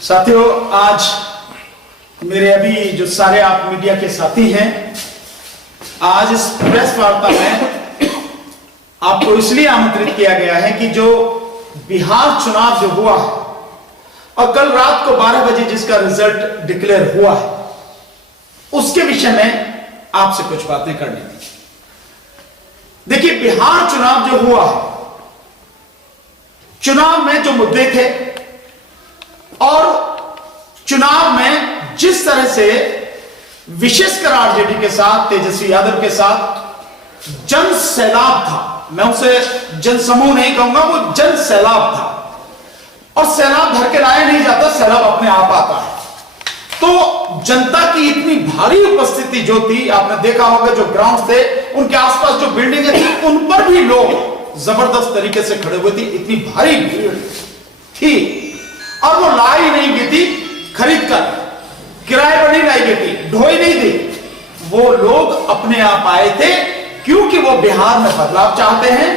साथियों, आज मेरे अभी जो सारे आप मीडिया के साथी हैं, आज इस प्रेस वार्ता में आपको इसलिए आमंत्रित किया गया है कि जो बिहार चुनाव जो हुआ है और कल रात को 12 बजे जिसका रिजल्ट डिक्लेयर हुआ है, उसके विषय में आपसे कुछ बातें करनी थी। देखिए, बिहार चुनाव जो हुआ है, चुनाव में जो मुद्दे थे और चुनाव में जिस तरह से विशेषकर आरजेडी के साथ, तेजस्वी यादव के साथ जन सैलाब था, मैं उसे जन समूह नहीं कहूंगा, वो जन सैलाब था। और सैलाब भर के लाया नहीं जाता, सैलाब अपने आप आता है। तो जनता की इतनी भारी उपस्थिति जो थी, आपने देखा होगा जो ग्राउंड थे, उनके आसपास जो बिल्डिंगें थी, उन पर भी लोग जबरदस्त तरीके से खड़े हुए थे। इतनी भारी भीड़ थी और वो लाई नहीं गई थी खरीद कर, किराए पर नहीं लाई गई थी, ढोई नहीं थी, वो लोग अपने आप आए थे क्योंकि वो बिहार में बदलाव चाहते हैं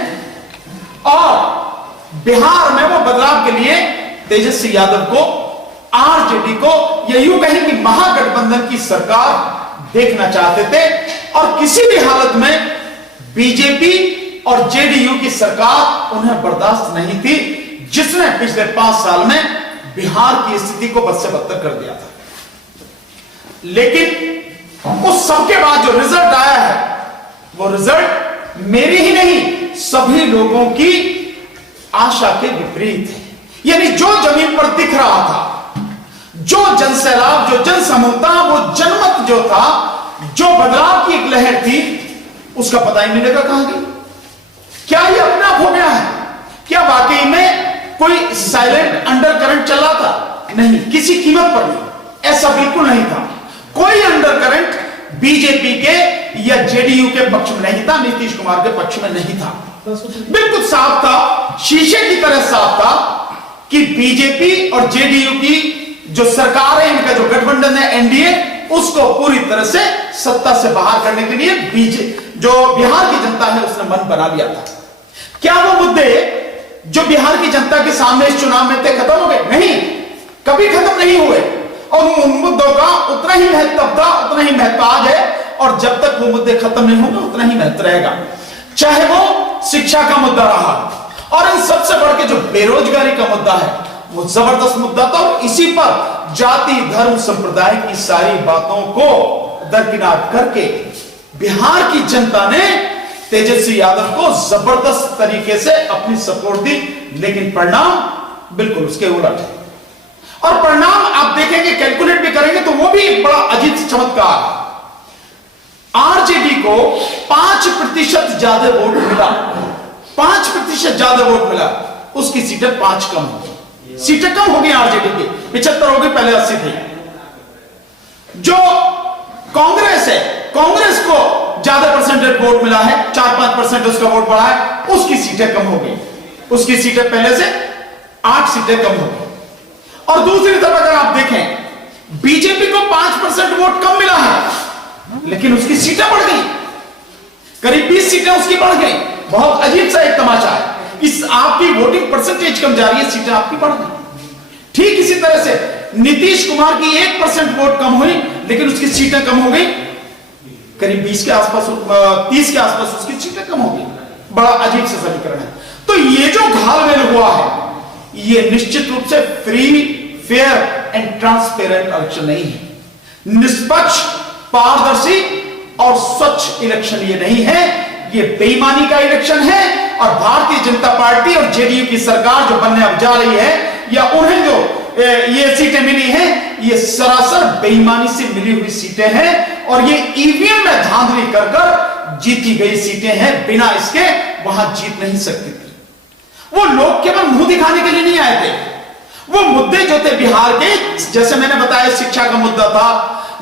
और बिहार में वो बदलाव के लिए तेजस्वी यादव को, आरजेडी को, या यूं कहें कि महागठबंधन की सरकार देखना चाहते थे। और किसी भी हालत में बीजेपी और जेडीयू की सरकार उन्हें बर्दाश्त नहीं थी, जिसने पिछले 5 साल में बिहार की स्थिति को बद से बदतर कर दिया था। लेकिन उस सबके बाद जो रिजल्ट आया है, वो रिजल्ट मेरी ही नहीं, सभी लोगों की आशा के विपरीत है। यानी जो जमीन पर दिख रहा था, जो जनसैलाब, जो जनसमूहता, वो जनमत जो था, जो बदलाव की एक लहर थी, उसका पता ही नहीं लगा कहां गई। क्या ये अपने आप हो गया है? क्या वाकई में कोई साइलेंट अंडर करंट चल रहा था? नहीं, किसी कीमत पर नहीं, ऐसा बिल्कुल नहीं था। कोई अंडर करंट बीजेपी के या जेडीयू के पक्ष में नहीं था, नीतीश कुमार के पक्ष में नहीं था। बिल्कुल साफ था, शीशे की तरह साफ था कि बीजेपी और जेडीयू की जो सरकार है, इनका जो गठबंधन है एनडीए, उसको पूरी तरह से सत्ता से बाहर करने के लिए जो बिहार की जनता है उसने मन बना लिया था। क्या वो मुद्दे जो बिहार की जनता के सामने इस चुनाव में थे खत्म हो गए? नहीं, कभी खत्म नहीं हुए। और उन मुद्दों का उतना ही महत्व था, उतना ही महत्व आज है, और जब तक वो मुद्दे खत्म नहीं होंगे उतना ही महत्व रहेगा। चाहे वो शिक्षा का मुद्दा रहा, और इन सबसे बढ़ के जो बेरोजगारी का मुद्दा है, वो जबरदस्त मुद्दा था। और इसी पर जाति, धर्म, संप्रदाय की सारी बातों को दरकिनार करके बिहार की जनता ने तेजस्वी यादव को जबरदस्त तरीके से अपनी सपोर्ट दी। लेकिन परिणाम बिल्कुल उसके उलट है। और परिणाम आप देखेंगे, कैलकुलेट भी करेंगे तो वो भी एक बड़ा अजीब चमत्कार है। आरजेडी को 5% ज्यादा वोट मिला, 5% ज्यादा वोट मिला, उसकी सीटें 5 कम हो गई। सीटें कम हो गई आरजेडी की, 75 हो गई, पहले 80 थी। जो कांग्रेस है, कांग्रेस को ज्यादा परसेंटेज वोट मिला है, 4-5% उसका वोट बढ़ा है, उसकी सीटें कम हो गई। उसकी सीटें पहले से 8 सीटें कम हो गई। और दूसरी तरफ अगर आप देखें, बीजेपी को 5% वोट कम मिला है, लेकिन उसकी सीटें बढ़ गई, करीब 20 सीटें उसकी बढ़ गई। बहुत अजीब सा एक तमाशा है। इस आपकी वोटिंग परसेंटेज कम जा रही है, सीटें आपकी बढ़ गई। ठीक इसी तरह से नीतीश कुमार की 1% वोट कम हुई, लेकिन उसकी सीटें कम हो गई, करीब 20 के आसपास, 30 के आसपास उसकी सीटें कम हो गई। बड़ा अजीब सा समीकरण है। तो ये जो घालमेल हुआ है, ये निश्चित रूप से free, fair and transparent election नहीं है। निष्पक्ष, पारदर्शी और स्वच्छ इलेक्शन ये नहीं है, ये बेईमानी का इलेक्शन है। और भारतीय जनता पार्टी और जेडीयू की सरकार जो बनने अब जा रही है, या उन्हें जो ये सीटें मिली हैं, ये सरासर बेईमानी से मिली हुई सीटें हैं। और ये ईवीएम में धांधली कर कर जीती गई सीटें हैं, बिना इसके वहां जीत नहीं सकती थी। वो लोग केवल मुंह दिखाने के लिए नहीं आए थे। वो मुद्दे जो थे बिहार के, जैसे मैंने बताया, शिक्षा का मुद्दा था,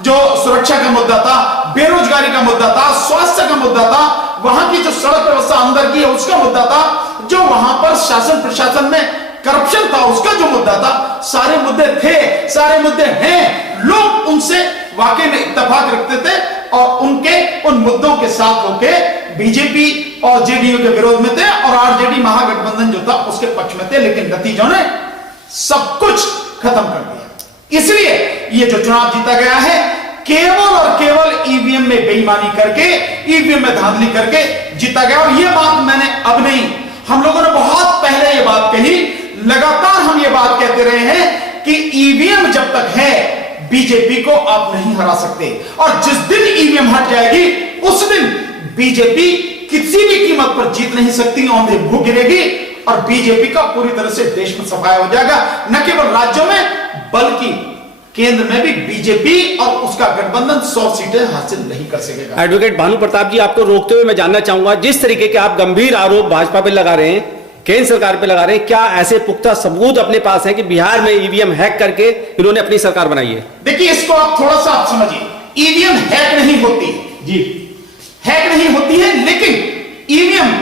जो सुरक्षा का मुद्दा था, बेरोजगारी का मुद्दा था, स्वास्थ्य का मुद्दा था, वहां की जो सड़क व्यवस्था अंदर की है उसका मुद्दा था, जो वहां पर शासन प्रशासन में करप्शन था उसका जो मुद्दा था, सारे मुद्दे थे, सारे मुद्दे हैं। लोग उनसे वाकई में इत्तेफाक रखते थे और उनके उन मुद्दों के साथ होके बीजेपी और जेडीयू के विरोध में थे और आरजेडी महागठबंधन जो था उसके पक्ष में थे। लेकिन नतीजों ने सब कुछ खत्म कर दिया। इसलिए ये जो चुनाव जीता गया है केवल और केवल ईवीएम में बेईमानी करके, ईवीएम में धांधली करके जीता गया। और ये बात मैंने अब नहीं, हम लोगों ने बहुत पहले ये बात कही, लगातार हम ये बात कहते रहे हैं कि ईवीएम जब तक है बीजेपी को आप नहीं हरा सकते, और जिस दिन ईवीएम हट जाएगी उस दिन बीजेपी किसी भी कीमत पर जीत नहीं सकती, औंधे मुंह गिरेगी और बीजेपी का पूरी तरह से देश में सफाया हो जाएगा। न केवल राज्यों में बल्कि केंद्र में भी बीजेपी और उसका गठबंधन 100 सीटें हासिल नहीं कर सकेगा। एडवोकेट भानु प्रताप जी, आपको रोकते हुए मैं जानना चाहूंगा, जिस तरीके के आप गंभीर आरोप भाजपा पे लगा रहे हैं, केंद्र सरकार पे लगा रहे हैं, क्या ऐसे पुख्ता सबूत अपने पास हैं कि बिहार में ईवीएम हैक करके इन्होंने अपनी सरकार बनाई है? देखिए, इसको आप थोड़ा सा आप समझिए, ईवीएम हैक नहीं होती जी, हैक नहीं होती है, लेकिन ईवीएम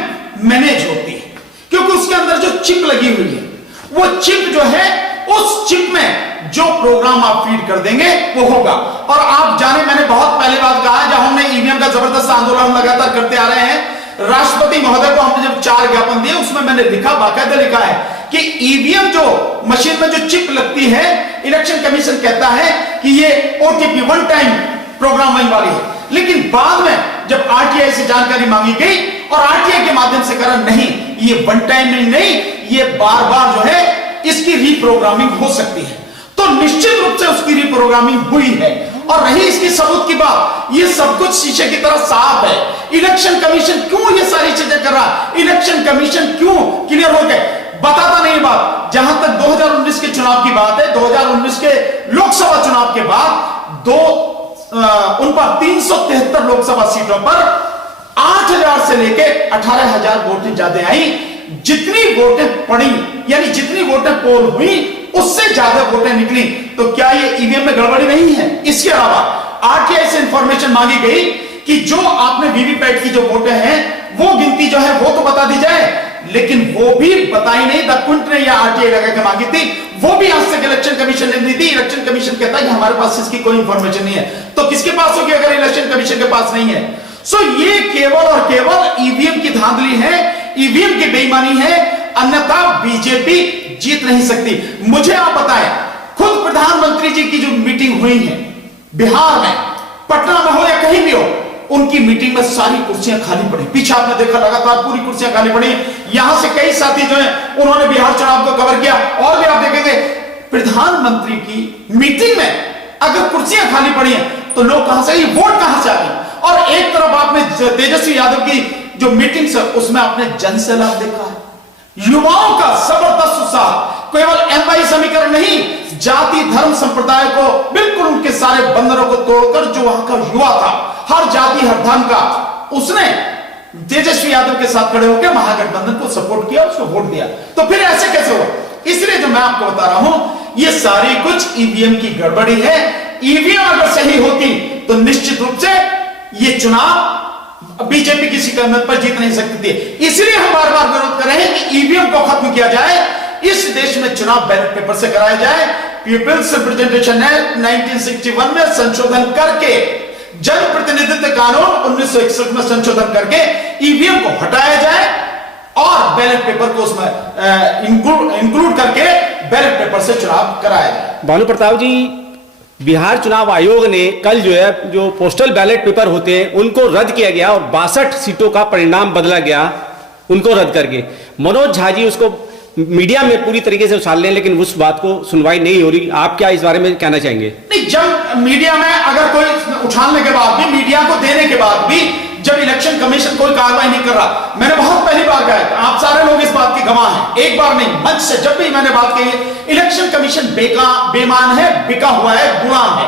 मैनेज होती है, क्योंकि उसके अंदर जो चिप लगी हुई है, वो चिप जो है, उस चिप में जो प्रोग्राम आप फीड कर देंगे वो होगा। और आप जाने, मैंने बहुत पहले बात कहा है, जब हमने ईवीएम का जबरदस्त आंदोलन लगातार करते आ रहे हैं, राष्ट्रपति महोदय को हमने जब 4 ज्ञापन दिए, उसमें मैंने लिखा, बाकायदा लिखा है कि ईवीएम जो मशीन में जो चिप लगती है, इलेक्शन कमीशन कहता है कि ये ओटीपी वन टाइम प्रोग्राम वही वाली है, लेकिन बाद में जब आरटीआई से जानकारी मांगी गई और आरटीआई के माध्यम से कहा नहीं, ये वन टाइम नहीं, ये बार बार जो है इसकी रीप्रोग्रामिंग हो सकती है। तो निश्चित रूप से उसकी रीप्रोग्रामिंग हुई है। और रही इसकी सबूत की बात, ये सब कुछ शीशे की तरह साफ है। इलेक्शन कमीशन क्यों ये सारी चीजें कर रहा, इलेक्शन कमीशन क्यों क्लियर हो गए, बताता नहीं बात। जहां तक 2019 के चुनाव की बात है, 2019 के लोकसभा चुनाव के बाद उन पर 373 लोकसभा सीटों पर 8,000 से लेकर 18,000 वोटें ज्यादा आई। जितनी वोटें पड़ी, यानी जितनी वोटें पोल हुई, उससे ज्यादा वोटें निकली। तो क्या ये ईवीएम में गड़बड़ी नहीं है? इसके अलावा आरटीआई से इंफॉर्मेशन मांगी गई कि जो आपने वीवीपैट की जो वोटें हैं, वो गिनती जो है वो तो बता दी जाए, लेकिन वो भी बताई नहीं। द क्विंट ने या आरटीआई लगा के मांगी थी, वो भी आज तक इलेक्शन कमीशन ने दी थी। इलेक्शन कमीशन कहता है कि हमारे पास इसकी कोई इंफॉर्मेशन नहीं है। तो किसके पास होगी अगर इलेक्शन कमीशन के पास नहीं है? सो ये केवल और केवल ईवीएम की धांधली है, ईवीएम की बेईमानी है, अन्यथा बीजेपी जीत नहीं सकती। मुझे आप बताएं, खुद प्रधानमंत्री जी की जो मीटिंग हुई है बिहार में, पटना में हो या कहीं भी हो, उनकी मीटिंग में सारी कुर्सियां खाली पड़ी। पीछे आपने देखा लगातार पूरी कुर्सियां खाली पड़ी। यहां से कई साथी जो है उन्होंने बिहार चुनाव को कवर किया। और भी आप देखेंगे प्रधानमंत्री की मीटिंग में अगर कुर्सियां खाली पड़ी हैं तो लोग कहां से, वोट कहां से आ गए? और एक तरफ आपने तेजस्वी यादव की जो मीटिंग है उसमें आपने जनसैलाब देखा है, युवाओं का जबरदस्त उत्साह। केवल एमवाई समीकरण नहीं, जाति धर्म संप्रदाय को बिल्कुल उनके सारे बंधनों को तोड़कर जो वहां का युवा था, हर जाति हर धर्म का, उसने तेजस्वी यादव के साथ खड़े होकर महागठबंधन को सपोर्ट किया, उसको वोट दिया। तो फिर ऐसे कैसे हुआ? इसलिए जो मैं आपको बता रहा हूं, ये सारी कुछ ईवीएम की गड़बड़ी है। ईवीएम अगर सही होती तो निश्चित रूप से ये चुनाव बीजेपी किसी कीमत पर जीत नहीं सकती थी। इसलिए हम बार बार विरोध कर रहे हैं कि ईवीएम को खत्म किया जाए, इस देश में चुनाव बैलेट पेपर से कराया जाए। पीपल्स रिप्रेजेंटेशन एक्ट 1961 में संशोधन करके, जनप्रतिनिधित्व कानून 1961 में संशोधन करके ईवीएम को हटाया जाए और बैलेट पेपर को उसमें इंक्लूड करके बैलेट पेपर से चुनाव कराया जाए। भानु प्रताप जी, बिहार चुनाव आयोग ने कल जो है, जो पोस्टल बैलेट पेपर होते हैं उनको रद्द किया गया और 62 सीटों का परिणाम बदला गया, उनको रद्द करके। मनोज झा जी उसको मीडिया में पूरी तरीके से उछाल लें, लेकिन उस बात को सुनवाई नहीं हो रही। आप क्या इस बारे में कहना चाहेंगे? नहीं, जब मीडिया में अगर कोई उछालने के बाद भी, मीडिया को देने के बाद भी, जब इलेक्शन कमीशन कोई कार्रवाई नहीं कर रहा, मैंने बहुत पहली बार कहा, आप सारे लोग इस बात की गवाह हैं, एक बार नहीं मंच से जब भी मैंने बात कही, इलेक्शन कमीशन बेईमान है, बिका हुआ है, गुलाम है।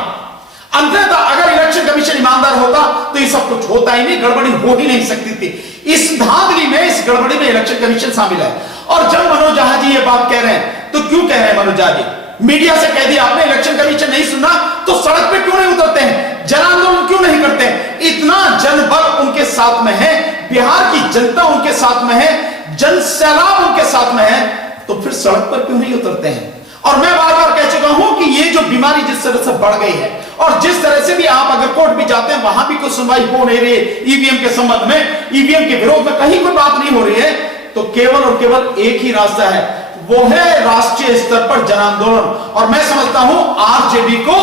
अंततः अगर इलेक्शन कमीशन ईमानदार होता तो ये सब कुछ होता ही नहीं, गड़बड़ी हो ही नहीं सकती थी। इस धांधली में, इस गड़बड़ी में इलेक्शन कमीशन शामिल है। और जब मनोज झा जी ये बात कह रहे हैं तो क्यों कह रहे हैं मनोज झा जी? मीडिया से कह दिया आपने इलेक्शन कमीशन नहीं सुनना, तो सड़क पे क्यों नहीं उतरते हैं, जन आंदोलन क्यों नहीं करते हैं? इतना जनबल उनके साथ में है, बिहार की जनता उनके साथ में है, जन सैलाब उनके साथ में है, तो फिर सड़क पर क्यों नहीं उतरते हैं? और मैं बार बार कह चुका हूं कि ये जो बीमारी जिस तरह से बढ़ गई है, और जिस तरह से भी आप अगर कोर्ट भी जाते हैं वहां भी कुछ सुनवाई हो नहीं रही है ईवीएम के संबंध में, ईवीएम के विरोध में कहीं कोई बात नहीं हो रही है, तो केवल और केवल एक ही रास्ता है, वो है राष्ट्रीय स्तर पर जन आंदोलन। और मैं समझता हूं आरजेडी को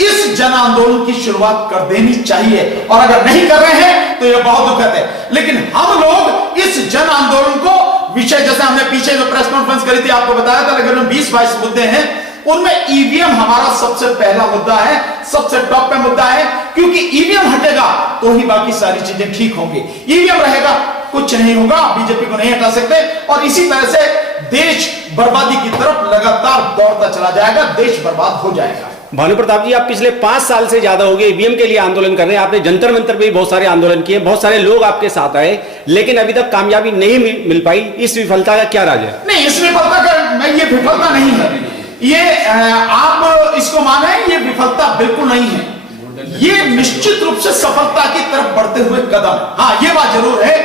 इस जन आंदोलन की शुरुआत कर देनी चाहिए, और अगर नहीं कर रहे हैं तो यह बहुत दुखद है। लेकिन हम लोग इस जन आंदोलन को विषय, जैसे हमने पीछे जो प्रेस कॉन्फ्रेंस करी थी आपको बताया था, अगर 20-22 मुद्दे हैं, उनमें ईवीएम हमारा सबसे पहला मुद्दा है, सबसे टॉप पे मुद्दा है, क्योंकि ईवीएम हटेगा तो ही बाकी सारी चीजें ठीक होंगी। ईवीएम रहेगा कुछ नहीं होगा, बीजेपी को नहीं हटा सकते, और इसी तरह से देश बर्बादी की तरफ लगातार दौड़ता चला जाएगा, देश बर्बाद हो जाएगा। भानु प्रताप जी, आप पिछले 5 साल से ज्यादा हो गए ईवीएम के लिए आंदोलन कर रहे हैं। आपने जंतर मंतर पे भी बहुत सारे आंदोलन किए, बहुत सारे लोग आपके साथ आए, लेकिन अभी तक कामयाबी नहीं मिल पाई। इस विफलता का क्या राज है? नहीं, इस विफलता का ये विफलता नहीं है, ये आप इसको माने, ये विफलता बिल्कुल नहीं है, ये निश्चित रूप से सफलता की तरफ बढ़ते हुए कदम। हाँ, ये बात जरूर है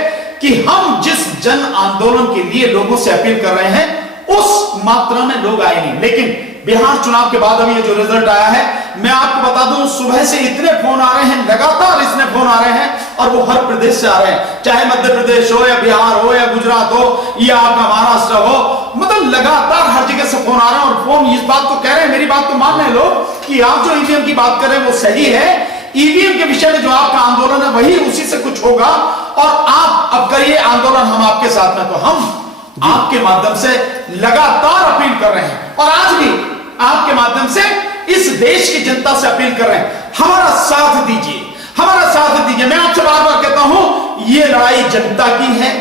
कि हम जिस जन आंदोलन के लिए लोगों से अपील कर रहे हैं उस मात्रा में लोग आए नहीं। लेकिन बिहार चुनाव के बाद अभी ये जो रिजल्ट आया है, मैं आपको बता दूं, सुबह से इतने फोन आ रहे हैं, लगातार इतने फोन आ रहे हैं, और वो हर प्रदेश से आ रहे हैं, चाहे मध्य प्रदेश हो या बिहार हो या गुजरात हो या आपका महाराष्ट्र हो, मतलब लगातार हर जगह से फोन आ रहे हैं। और फोन इस बात को कह रहे हैं, मेरी बात को मान रहे हैं लोग कि आप जो ईवीएम की बात कर रहे हैं वो सही है, ईवीएम के विषय में जो आपका आंदोलन है वही उसी से कुछ होगा, और आप अब करिए आंदोलन, हम आपके साथ में। तो हम आपके माध्यम से लगातार अपील कर रहे हैं, और आज भी आपके माध्यम से इस देश की जनता से अपील कर रहे हैं, हमारा साथ दीजिए, हमारा साथ दीजिए। मैं आपसे बार बार कहता हूं, ये लड़ाई जनता की है,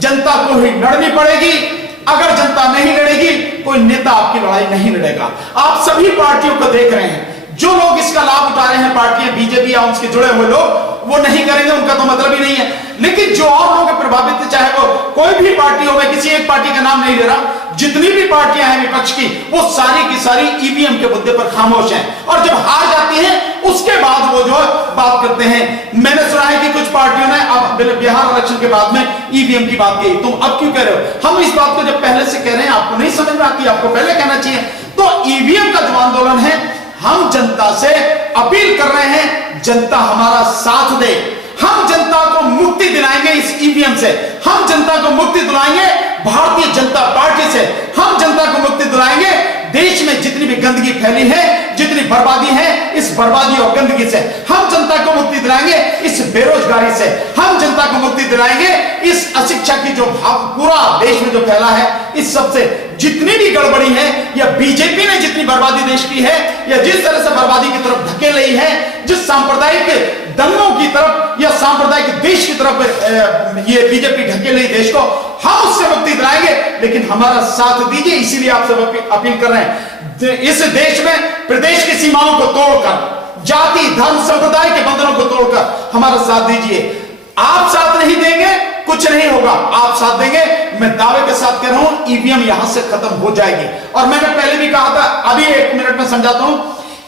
जनता को ही लड़नी पड़ेगी। अगर जनता नहीं लड़ेगी, कोई नेता आपकी लड़ाई नहीं लड़ेगा। आप सभी पार्टियों को देख रहे हैं, जो लोग इसका लाभ उठा रहे हैं, पार्टियां बीजेपी या उसके जुड़े हुए लोग, वो नहीं करेंगे, उनका तो मतलब ही नहीं है। लेकिन जो और लोग प्रभावित थे, चाहे वो कोई भी पार्टी हो, मैं किसी एक पार्टी का नाम नहीं ले रहा, जितनी भी पार्टियां हैं विपक्ष की, वो सारी की सारी ईवीएम के मुद्दे पर खामोश हैं, और जब हार जाती हैं उसके बाद वो जो बात करते हैं। मैंने सुना है कि कुछ पार्टियों ने अब बिहार इलेक्शन के बाद में ईवीएम की बात की, तुम अब क्यों कह रहे हो? हम इस बात को जब पहले से कह रहे हैं, आपको नहीं समझ में आती, आपको पहले कहना चाहिए। तो ईवीएम का जो आंदोलन है, हम जनता से अपील कर रहे हैं, जनता हमारा साथ दे, हम जनता को मुक्ति दिलाएंगे इस ईवीएम से, हम जनता को मुक्ति दिलाएंगे भारतीय जनता पार्टी से, हम जनता को मुक्ति दिलाएंगे देश में जितनी भी गंदगी फैली है, जितनी बर्बादी है, इस बर्बादी और गंदगी से हम जनता को मुक्ति दिलाएंगे, इस बेरोजगारी से हम जनता को मुक्ति दिलाएंगे, इस अशिक्षा की जो भाव पूरा देश में जो फैला है, इस सबसे जितनी भी गड़बड़ी है, या बीजेपी ने जितनी बर्बादी देश की है, या जिस तरह से बर्बादी की तरफ धकेल रही है, जिस सांप्रदायिक दंगों की तरफ या सांप्रदायिक देश की तरफ ये बीजेपी ढकेल रही देश को, हम उससे मुक्ति दिलाएंगे। लेकिन हमारा साथ दीजिए, इसीलिए आपसे अपील कर रहे हैं, इस देश में प्रदेश की सीमाओं को तोड़कर, जाति धर्म संप्रदाय के बंधनों को तोड़कर हमारा साथ दीजिए। आप साथ नहीं देंगे, कुछ नहीं होगा। आप साथ देंगे, मैं दावे के साथ कह रहा हूं, ईवीएम यहां से खत्म हो जाएगी। और मैंने पहले भी कहा था, अभी 1 मिनट में समझाता हूं,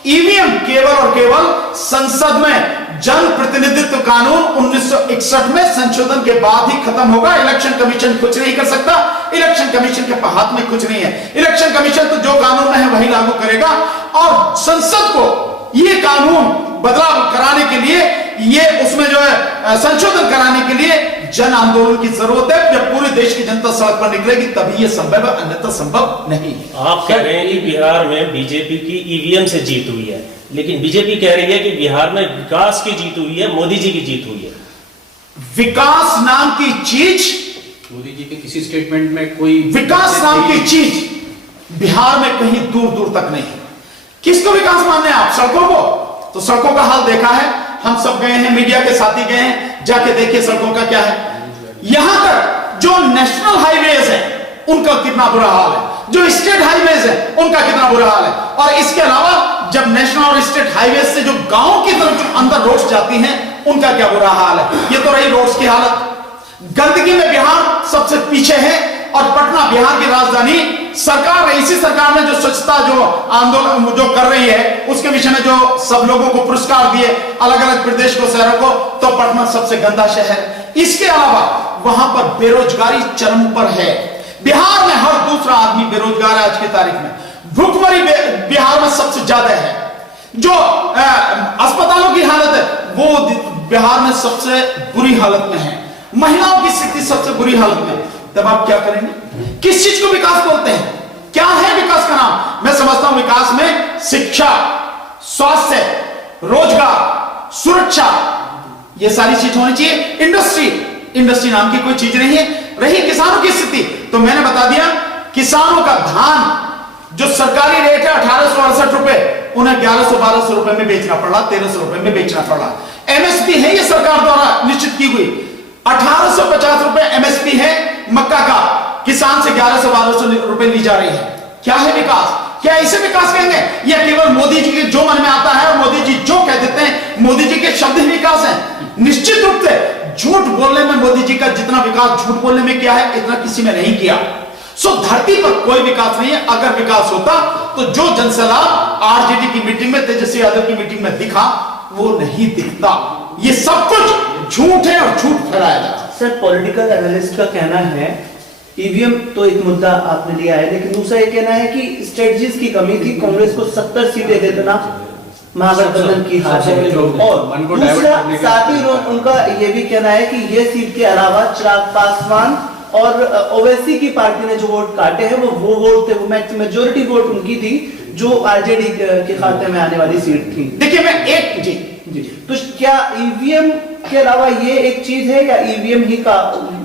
ईवीएम केवल और केवल संसद में जन प्रतिनिधित्व कानून 1961 में संशोधन के बाद ही खत्म होगा। इलेक्शन कमीशन कुछ नहीं कर सकता, इलेक्शन कमीशन के हाथ में कुछ नहीं है। इलेक्शन कमीशन तो जो कानून है वही लागू करेगा, और संसद को ये कानून बदलाव कराने के लिए, ये उसमें जो है संशोधन कराने के लिए जन आंदोलन की जरूरत है। जब पूरे देश की जनता सड़क पर निकलेगी तभी ये संभव है, अन्यथा संभव नहीं है। आप कह रहे हैं कि बिहार में बीजेपी की ईवीएम से जीत हुई है, लेकिन बीजेपी कह रही है कि बिहार में विकास की जीत हुई है, मोदी जी की जीत हुई है। विकास नाम की चीज, मोदी जी के किसी स्टेटमेंट में कोई विकास नाम की चीज बिहार में कहीं दूर दूर तक नहीं है। किसको विकास मानने आप? सड़कों को? तो सड़कों का हाल देखा है, हम सब गए हैं, मीडिया के साथी गए हैं, जाके देखिए सड़कों का क्या है। यहां तक जो नेशनल हाईवेज है उनका कितना बुरा हाल है, जो स्टेट हाईवेज है उनका कितना बुरा हाल है, और इसके अलावा जब नेशनल और स्टेट हाईवेज से जो गांव की तरफ जो अंदर रोड्स जाती हैं उनका क्या बुरा हाल है। ये तो रही रोड्स की हालत। गंदगी में बिहार सबसे पीछे है, और पटना बिहार की राजधानी सरकार, इसी सरकार ने जो स्वच्छता जो आंदोलन जो कर रही है उसके विषय में जो सब लोगों को पुरस्कार दिए अलग अलग प्रदेश को, शहरों को, तो पटना सबसे गंदा शहर। इसके अलावा वहां पर बेरोजगारी चरम पर है। बिहार में हर दूसरा आदमी बेरोजगार है आज की तारीख में। भूखमरी बिहार में सबसे ज्यादा है। जो अस्पतालों की हालत है वो बिहार में सबसे बुरी हालत में है। महिलाओं की स्थिति सबसे बुरी हालत में। तब आप क्या करेंगे? किस चीज को विकास बोलते हैं? क्या है विकास का नाम? मैं समझता हूं विकास में शिक्षा, स्वास्थ्य, रोजगार, सुरक्षा, ये सारी चीज होनी चाहिए। इंडस्ट्री नाम की कोई चीज नहीं है। रही किसानों की स्थिति, तो मैंने बता दिया, किसानों का धान जो सरकारी रेट है 1868 रुपए, उन्हें 1100-1200 रुपए में बेचना पड़ रहा, 1300 रुपए में बेचना पड़ रहा। एमएसपी है ये सरकार द्वारा निश्चित की हुई, 1850 रुपए एमएसपी है मक्का का, किसान से 1100-1200 रुपए ली जा रही है। क्या है विकास? क्या इसे विकास कहेंगे? या केवल मोदी जी के जो मन में आता है और मोदी जी जो कह देते हैं, मोदी जी के शब्द ही विकास है? निश्चित रूप से झूठ बोलने में मोदी जी का जितना विकास झूठ बोलने में किया है, इतना किसी में नहीं किया। सो धरती पर कोई विकास नहीं है। अगर विकास होता तो जो जनसैलाब आरजेडी की मीटिंग में, तेजस्वी यादव की मीटिंग में दिखा, वो नहीं दिखता। ये सब कुछ झूठ है और झूठ फैलाया जा रहा है। सर, पॉलिटिकल एनालिस्ट का कहना है ईवीएम तो एक मुद्दा आपने लिया है, लेकिन दूसरा ये कहना है कि स्ट्रेटजीज की कमी थी, कांग्रेस को 70 सीटें दे देना महागठबंधन की हार है। और दूसरा साथ ही उनका ये भी कहना है कि ये सीट के अलावा चिराग पासवान और ओवैसी की पार्टी ने जो वोट काटे हैं वो वोट थे, वो मेजोरिटी वोट उनकी थी जो आरजेडी के खाते में आने वाली सीट थी। देखिए मैं एक जी तो क्या ईवीएम के अलावा ये एक चीज है या ईवीएम ही का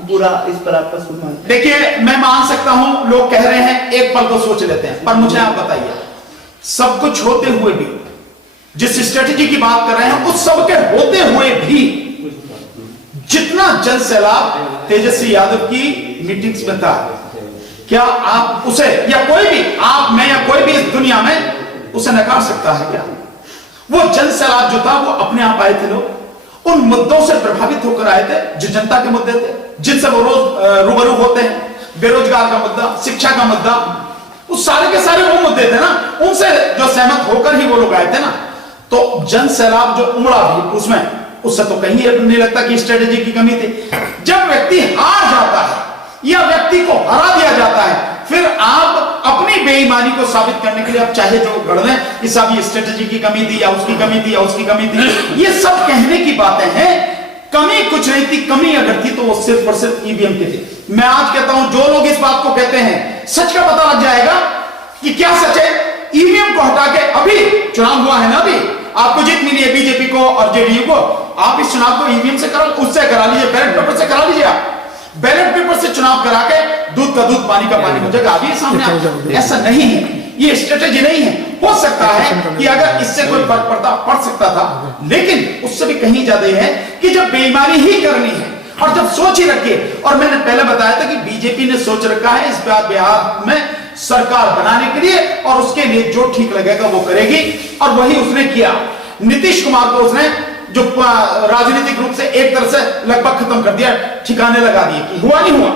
पूरा, इस पर आपका सुझाव? देखिए मैं मान सकता हूं, लोग कह रहे हैं, एक पल को सोच लेते हैं, पर मुझे आप बताइए, सब कुछ होते हुए भी, जिस स्ट्रेटेजी की बात कर रहे हैं उस सब के होते हुए भी जितना जन सैलाब तेजस्वी यादव की मीटिंग्स में था, क्या आप उसे, या कोई भी, आप, मैं या कोई भी इस दुनिया में उसे नकार सकता है क्या? वो जन सैलाब जो था वो अपने आप आए थे, लोग उन मुद्दों से प्रभावित होकर आए थे जो जनता के मुद्दे थे, जिनसे वो रोज रूबरू होते हैं। बेरोजगार का मुद्दा, शिक्षा का मुद्दा, उस सारे के सारे वो मुद्दे थे ना, उनसे जो सहमत होकर ही वो लोग आए थे ना। तो जन सैलाब जो उमड़ा भी उसमें, उससे तो कहीं नहीं लगता कि स्ट्रेटेजी की कमी थी। जब व्यक्ति हार जाता है या व्यक्ति को हरा दिया जाता है, फिर आप अपनी बेईमानी को साबित करने के लिए आप चाहे जो गढ़ लें, कि साहब ये स्ट्रेटेजी की कमी थी या उसकी कमी थी या उसकी कमी थी, ये सब कहने की बातें हैं। कमी कुछ नहीं थी, कमी अगर थी तो वो सिर्फ और सिर्फ ईवीएम की थी। मैं आज कहता हूं, जो लोग इस बात को कहते हैं, सच का पता लग जाएगा कि क्या सच है। ईवीएम को हटा के, अभी चुनाव हुआ है ना, अभी आपको जीत मिली है बीजेपी को और जेडीयू को, आप इस चुनाव को ईवीएम से करा, उससे करा लीजिए, बैलेट पेपर से करा लीजिए। आप बैलेट पेपर से चुनाव करा के दूध का दूध पानी का पानी हो जाएगा। अभी सामने ऐसा नहीं है, ये स्ट्रेटेजी नहीं है। हो सकता है कि अगर इससे कोई फर्क पड़ सकता था, लेकिन उससे भी कहीं ज्यादा है कि जब बेईमानी ही करनी है और जब सोच ही रखिए, और मैंने पहले बताया था कि बीजेपी ने सोच रखा है इस बार बिहार में सरकार बनाने के लिए, और उसके लिए जो ठीक लगेगा वो करेगी, और वही उसने किया। नीतीश कुमार को उसने जो राजनीतिक रूप से एक तरह से लगभग खत्म कर दिया, ठिकाने लगा दिए कि हुआ नहीं हुआ।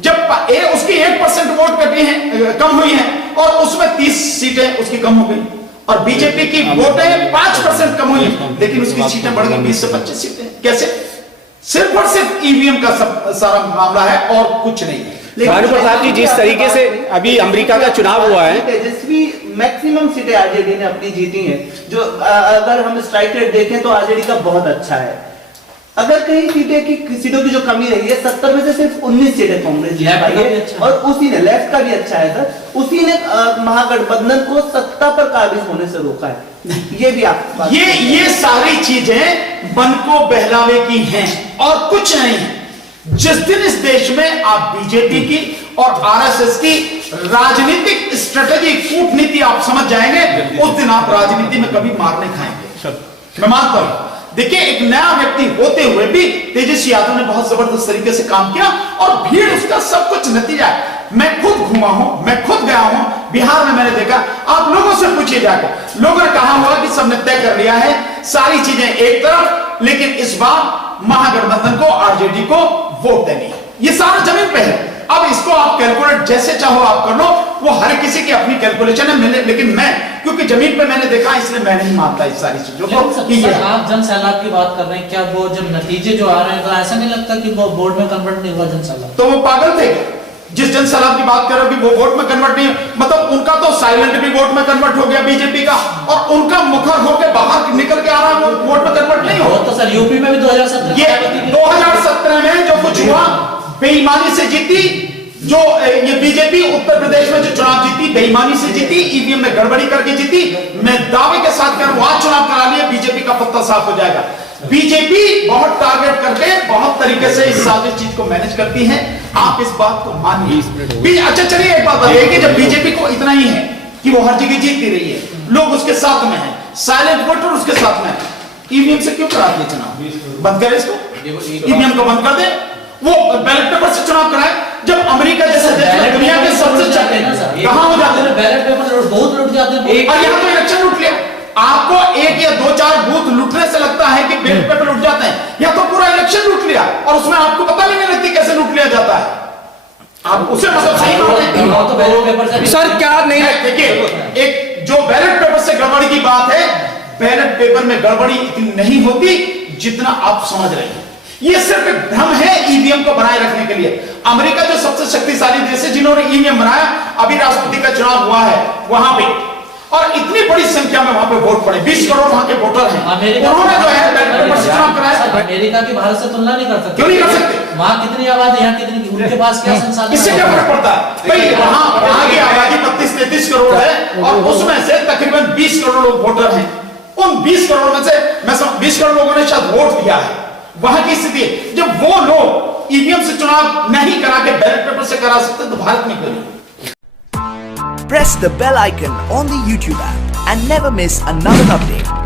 जब उसकी 1% वोट कटी है, कम हुई है, और उसमें 30 सीटें उसकी कम हो गई, और बीजेपी की वोटें 5% कम हुई, लेकिन उसकी सीटें बढ़ गई 20 से 25 सीटें। कैसे? सिर्फ और सिर्फ ईवीएम का सारा मामला है और कुछ नहीं है। भानु प्रताप जी, जिस तरीके से अभी अमेरिका का चुनाव हुआ है, तेजस्वी मैक्सिमम सीटें आरजेडी ने अपनी जीती हैं, जो अगर हम स्ट्राइक रेट देखें तो आरजेडी का बहुत अच्छा है। अगर कहीं सीटों की जो कमी रही है, 70 में से सिर्फ 19 सीटें कांग्रेस जीत पाई है, और उसी ने, लेफ्ट का भी अच्छा है सर, उसी ने महागठबंधन को सत्ता पर काबिज होने से रोका है। ये भी आप ये सारी चीजें बन को बहलावे की हैं और कुछ नहीं है। जिस दिन इस देश में आप बीजेपी की और आरएसएस की राजनीतिक स्ट्रेटेजी, कूटनीति आप समझ जाएंगे, उस दिन आप राजनीति में कभी मार नहीं खाएंगे। मैं मानता हूं। देखिए, एक नया व्यक्ति होते हुए भी तेजस्वी यादव ने बहुत जबरदस्त तरीके से काम किया, और भीड़ उसका सब कुछ नतीजा है। मैं खुद घूमा हूं, मैं खुद गया हूं बिहार में, मैंने देखा। आप लोगों से पूछिए जाकर, लोगों ने कहा हुआ कि सबने तय कर लिया है सारी चीजें एक तरफ, लेकिन इस बार महागठबंधन को, आरजेडी को वोट देनी है। ये सारा जमीन पे है। अब इसको आप कैलकुलेट जैसे चाहो आप कर लो, वो हर किसी की अपनी कैलकुलेशन है। लेकिन मैं, क्योंकि जमीन पे मैंने देखा, इसलिए मैं नहीं मानता इस सारी चीजों को। आप जन सैलाब की बात कर रहे हैं, क्या वो जब नतीजे जो आ रहे हैं, तो ऐसा नहीं लगता कि वो बोर्ड में कन्वर्ट नहीं हुआ जन सैलाब? तो वो पागल थे। जिस जन सैलाब की बात कर रहे हो कि वो वोट में कन्वर्ट नहीं, मतलब उनका तो साइलेंट भी वोट में कन्वर्ट हो गया बीजेपी का, और उनका मुखर होकर बाहर निकल के आ रहा, वो वोट में कन्वर्ट नहीं हो। तो सर यूपी में भी 2017 में जो कुछ हुआ, बेईमानी से जीती, जो ये बीजेपी उत्तर प्रदेश में जो चुनाव जीती बेईमानी से जीती, ईवीएम में गड़बड़ी करके जीती, मैं दावे के साथ कह रहा हूं आज चुनाव करा लिया बीजेपी का पत्ता साफ हो जाएगा। बीजेपी बहुत टारगेट करके बहुत तरीके से इस सारी चीज को मैनेज करती है, आप इस बात को मानिए। अच्छा चलिए एक बात बताइए कि जब बीजेपी को इतना ही है कि वो हर जगह जीतती रही है, लोग उसके साथ में है, साइलेंट वोटर उसके साथ में है, ईवीएम से क्यों करा दिए चुनाव? बंद करें इसको, ईवीएम को बंद कर दे, वो बैलेट पेपर से चुनाव कराए। जब अमेरिका जैसे देश में दुनिया के सबसे कहां हो जाते हैं बैलेट पेपर बहुत लूट जाते हैं, और यहां तो इलेक्शन लूट लिया। आपको एक या दो चार बूथ लूटने से लगता है कि बैलेट पेपर लूट जाते हैं, या तो पूरा इलेक्शन लूट लिया और उसमें आपको पता भी नहीं लगती कैसे लूट लिया जाता है। आप उसे मतलब सही तो बैलेट पेपर से सर क्या नहीं देखिए, एक जो बैलेट पेपर से गड़बड़ी की बात है, बैलेट पेपर में गड़बड़ी इतनी नहीं होती जितना आप समझ रहे हैं। ये सिर्फ एक भ्रम है ईवीएम को बनाए रखने के लिए। अमेरिका जो सबसे शक्तिशाली देश है जिन्होंने ईवीएम बनाया, अभी राष्ट्रपति का चुनाव हुआ है वहां पे, और इतनी बड़ी संख्या में वहां पे वोट पड़े, 20 करोड़ वहां के वोटर हैं, उन्होंने जो है बैलेट पेपर से चुनाव कराया। अमेरिका की भारत से तुलना नहीं कर सकते। क्यों नहीं कर सकते? वहाँ कितनी आबादी, यहाँ कितनी, उनके पास क्या संसाधन? इससे क्या फर्क पड़ता है भाई? वहां की आबादी 32-33 करोड़ है और उसमें से तकरीबन 20 करोड़ लोग वोटर हैं। उन 20 करोड़ में से मैं 20 करोड़ लोगों ने शायद वोट दिया है। वहां की स्थिति है जब वो लोग ईवीएम से चुनाव नहीं करा के बैलेट पेपर से करा सकते तो भारत में क्यों नहीं? Press the bell icon on the YouTube app and never miss another update.